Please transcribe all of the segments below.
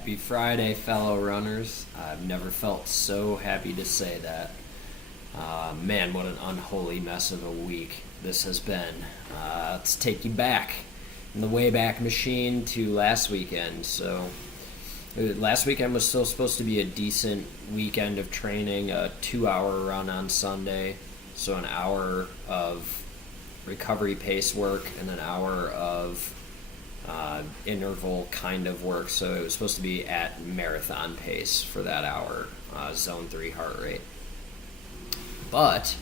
Happy Friday, fellow runners. I've never felt so happy to say that. Man, what an unholy mess of a week this has been. Let's take you back in the Wayback Machine to last weekend. Last weekend was still supposed to be a decent weekend of training, a 2-hour run on Sunday, so an hour of recovery pace work and an hour of interval kind of work. So it was supposed to be at marathon pace for that hour, zone 3 heart rate. But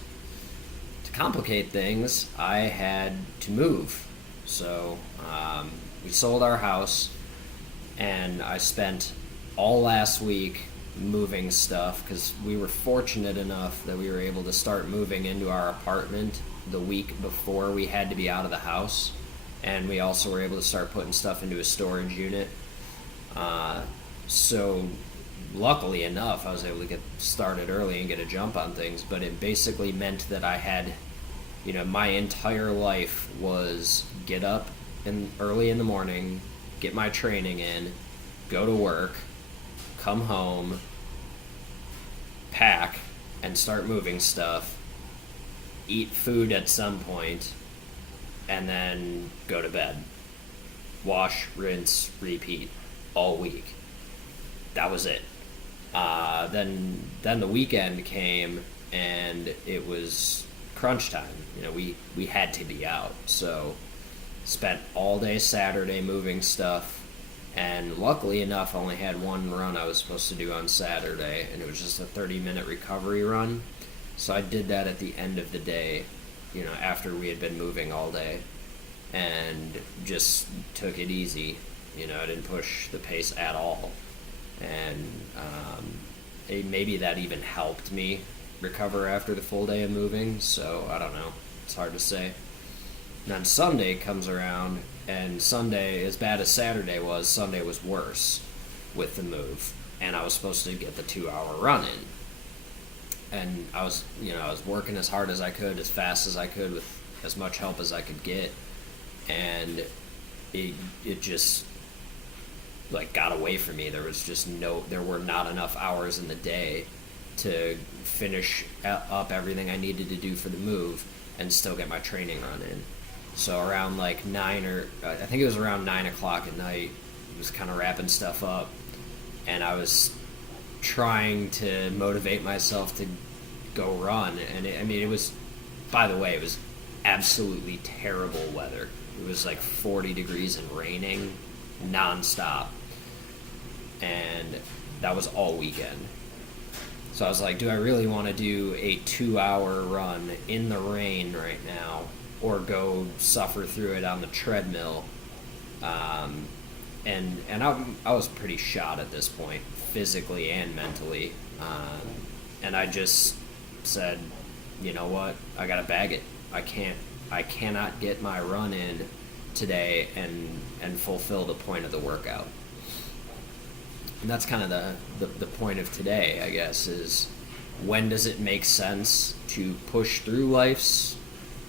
to complicate things, I had to move. So we sold our house, and I spent all last week moving stuff because we were fortunate enough that we were able to start moving into our apartment the week before we had to be out of the house. And we also were able to start putting stuff into a storage unit. So luckily enough, I was able to get started early and get a jump on things. But it basically meant that I had, my entire life was get up early in the morning, get my training in, go to work, come home, pack, and start moving stuff, eat food at some point, and then go to bed. Wash, rinse, repeat all week. That was it. Then the weekend came, and it was crunch time. We had to be out. So spent all day Saturday moving stuff, and luckily enough, I only had one run I was supposed to do on Saturday, and it was just a 30-minute recovery run. So I did that at the end of the day, after we had been moving all day, and just took it easy. I didn't push the pace at all, and maybe that even helped me recover after the full day of moving. So I don't know, it's hard to say. And then Sunday comes around, and Sunday, as bad as Saturday was, Sunday was worse with the move, and I was supposed to get the 2-hour run in. And I was working as hard as I could, as fast as I could, with as much help as I could get, and it just got away from me. There were not enough hours in the day to finish up everything I needed to do for the move and still get my training run in. So around I think it was around 9 o'clock at night, I was kind of wrapping stuff up, and I was trying to motivate myself to go run. And it was, by the way, it was absolutely terrible weather. It was 40 degrees and raining nonstop, and that was all weekend. So I was like, do I really want to do a 2-hour run in the rain right now, or go suffer through it on the treadmill? And I was pretty shot at this point, physically and mentally, and I just said, you know what, I gotta bag it. I cannot get my run in today and fulfill the point of the workout. And that's kind of the point of today, I guess, is when does it make sense to push through life's,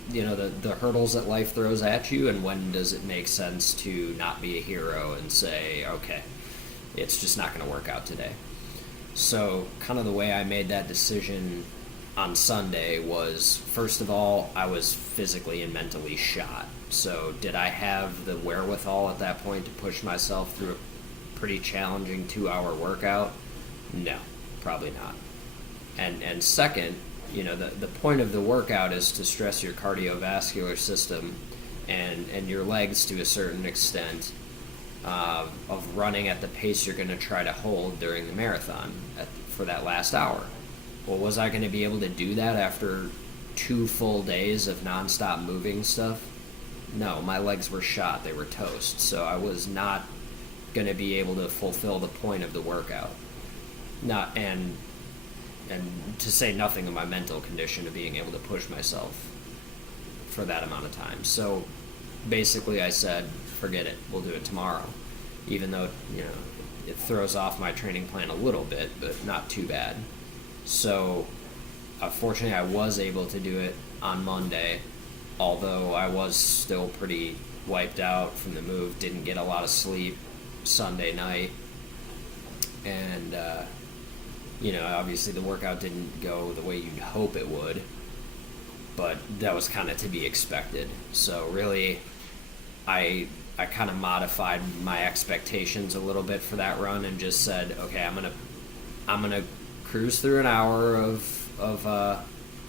the hurdles that life throws at you, and when does it make sense to not be a hero and say, okay, it's just not going to work out today. So kind of the way I made that decision on Sunday was, first of all, I was physically and mentally shot. So did I have the wherewithal at that point to push myself through a pretty challenging 2-hour workout? No, probably not. And second, the point of the workout is to stress your cardiovascular system and your legs to a certain extent, of running at the pace you're going to try to hold during the marathon for that last hour. Well, was I going to be able to do that after 2 full days of nonstop moving stuff? No, my legs were shot. They were toast. So I was not going to be able to fulfill the point of the workout. And to say nothing of my mental condition of being able to push myself for that amount of time. So basically I said, forget it, we'll do it tomorrow. Even though, it throws off my training plan a little bit, but not too bad. So fortunately I was able to do it on Monday, although I was still pretty wiped out from the move, didn't get a lot of sleep Sunday night, and obviously the workout didn't go the way you'd hope it would, but that was kind of to be expected. So really, I kind of modified my expectations a little bit for that run and just said, okay, I'm gonna cruise through an hour of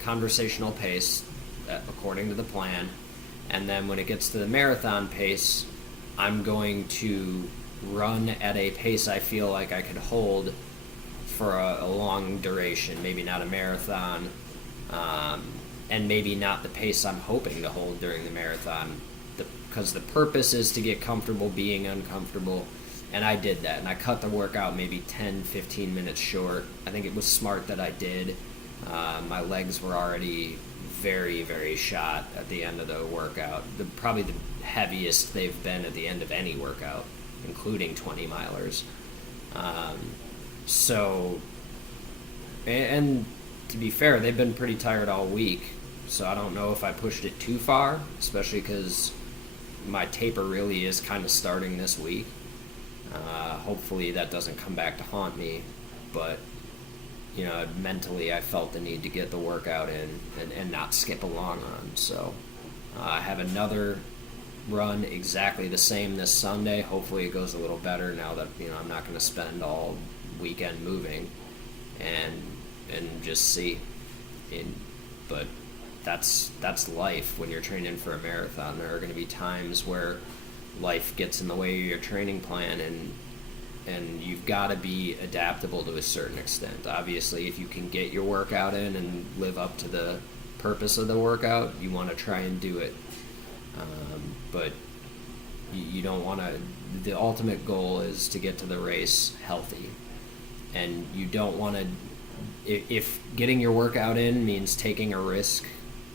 conversational pace according to the plan, and then when it gets to the marathon pace, I'm going to run at a pace I feel like I could hold for a long duration, maybe not a marathon, and maybe not the pace I'm hoping to hold during the marathon, because the purpose is to get comfortable being uncomfortable. And I did that, and I cut the workout maybe 10, 15 minutes short. I think it was smart that I did. My legs were already very, very shot at the end of the workout. Probably the heaviest they've been at the end of any workout, including 20 milers. And to be fair, they've been pretty tired all week, so I don't know if I pushed it too far, especially because my taper really is kind of starting this week. Hopefully that doesn't come back to haunt me, but mentally I felt the need to get the workout in and not skip a long run. So I have another run exactly the same this Sunday. Hopefully it goes a little better now that I'm not going to spend all weekend moving, and just see. But that's life when you're training for a marathon. There are going to be times where life gets in the way of your training plan, and you've got to be adaptable to a certain extent. Obviously, if you can get your workout in and live up to the purpose of the workout, you want to try and do it. But you don't want to. The ultimate goal is to get to the race healthy, and you don't want to. If getting your workout in means taking a risk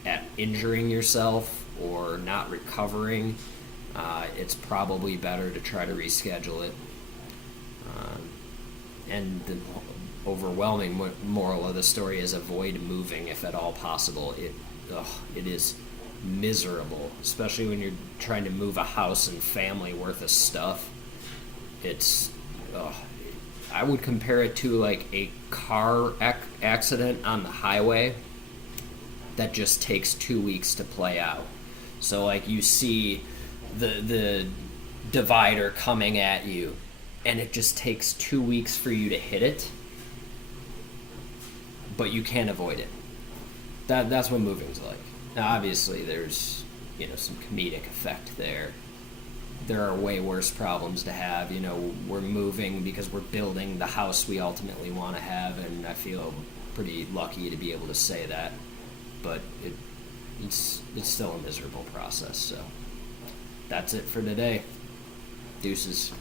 at injuring yourself or not recovering, it's probably better to try to reschedule it. And the overwhelming moral of the story is avoid moving if at all possible. It is miserable, especially when you're trying to move a house and family worth of stuff. I would compare it to like a car accident on the highway that just takes 2 weeks to play out. So like you see the divider coming at you, and it just takes 2 weeks for you to hit it, but you can't avoid it. That's what moving's like. Now obviously there's some comedic effect there. There are way worse problems to have. We're moving because we're building the house we ultimately want to have, and I feel pretty lucky to be able to say that. But it's still a miserable process. So that's it for today. Deuces.